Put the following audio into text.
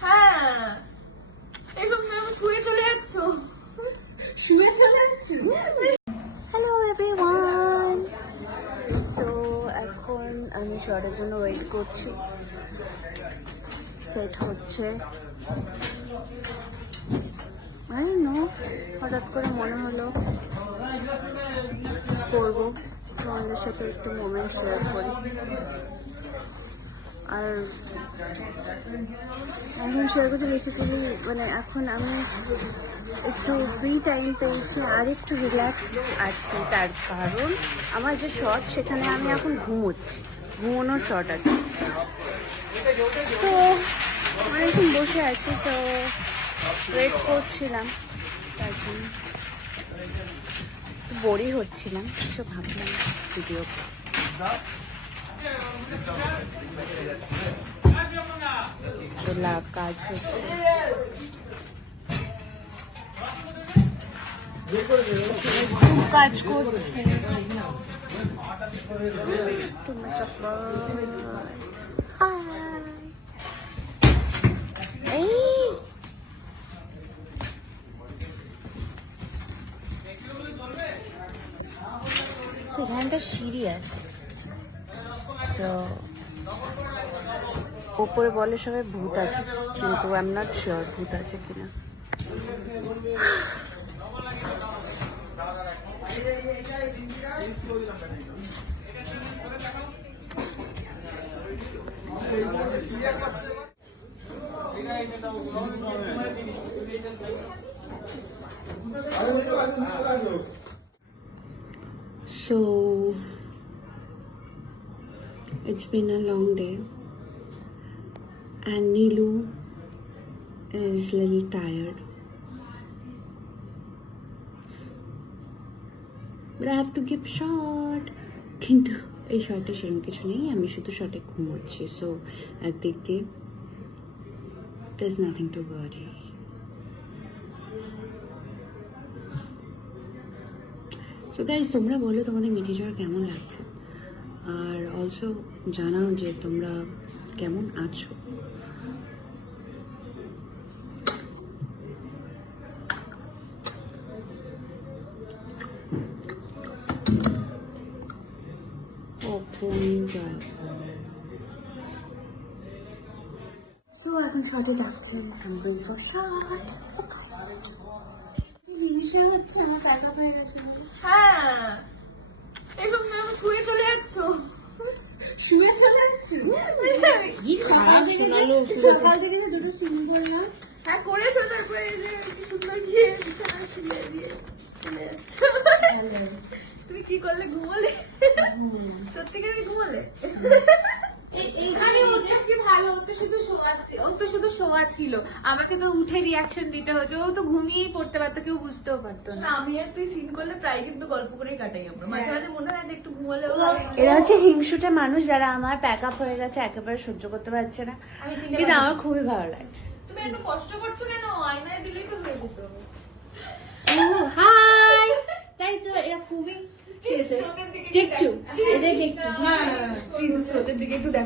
হ্যাঁ। শুয়ে চলে যাচ্ছ। শুয়ে চলে যাচ্ছি? হ্যালো এভরিওয়ান সো এখন আমি শর্টের জন্য ওয়েট করছি। সেট হচ্ছে। আই নো হঠাৎ করে মনে হলো করব। তোমাদের সাথে একটু মোমেন্ট শেয়ার করি। আর এখন করতে বেসিক্যালি মানে এখন আমি একটু ফ্রি টাইম পেয়েছি, আর একটু রিল্যাক্সড আছি। তার কারণ আমার যে শর্ট সেখানে আমি এখন ঘুমোচ্ছি। ঘুমোনোর শর্ট আছে। তো অনেকক্ষণ বসে আছি তো ওয়েট করছিলাম। তার জন্য বোরই হচ্ছিলাম সো ভাবলাম ভিডিও লাভ কাজ হচ্ছে খুব কাজ করছে তোমার চপ্পল হাই এই সেখানটা সিঁড়ি আছে তো ওপরে বলে সবাই ভূত আছে, কিন্তু আই এম নট শিওর ভূত আছে কিনা। So it's been a long day, and Neelu is a little tired. But I have to give shot. কিন্তু এই শর্টে সেরকম কিছু নেই আমি শুধু শর্টে ঘুমোচ্ছি সো একদিক দিয়ে nothing to worry. So guys তোমরা বলো তোমাদের মিঠি জ্বর কেমন লাগছে আর অলসো জানাও যে তোমরা কেমন আছো। সো এখন শর্টে ডাকছেন I'm going for shot. হিংসা হচ্ছে আমার টাকা পেয়ে গেছে। হ্যাঁ এরকম না শুয়ে চলে যাচ্ছ শুয়ে চলে যাচ্ছি সকাল থেকে সকাল থেকে যে দুটো সিন করলাম। হ্যাঁ করেছ তারপরে সুন্দর গিয়ে দিয়ে তুমি কি করলে ঘুমোলে? সত্যিকারে ঘুমোলে? এইখানে কি ভালো? হতো শুধু শোয়া ছিল ও তো শোয়া ছিল। আমাকে তো উঠে রিয়াকশন দিতে হয়েছে। ও তো ঘুমিয়েই পড়তে পারতো কেউ বুঝতেও পারতো না। আমি আর তুই সিন করলে প্রায় কিন্তু গল্প করেই কাটাই আমরা। মাঝে মাঝে মনে হয় যে একটু ঘুমোলেও হয়। এরা হচ্ছে হিংসুটে মানুষ যারা আমার প্যাক আপ হয়ে গেছে একেবারে সহ্য করতে পারছে না। কিন্তু আমার খুবই ভালো লাগে। তুমি এত কষ্ট করছ কেন? আয়নায় দিলেই তো হয়ে যেত। হাই তাই তো এরা খুবই টিকটু এটা টিকটু হ্যাঁ দিকে একটু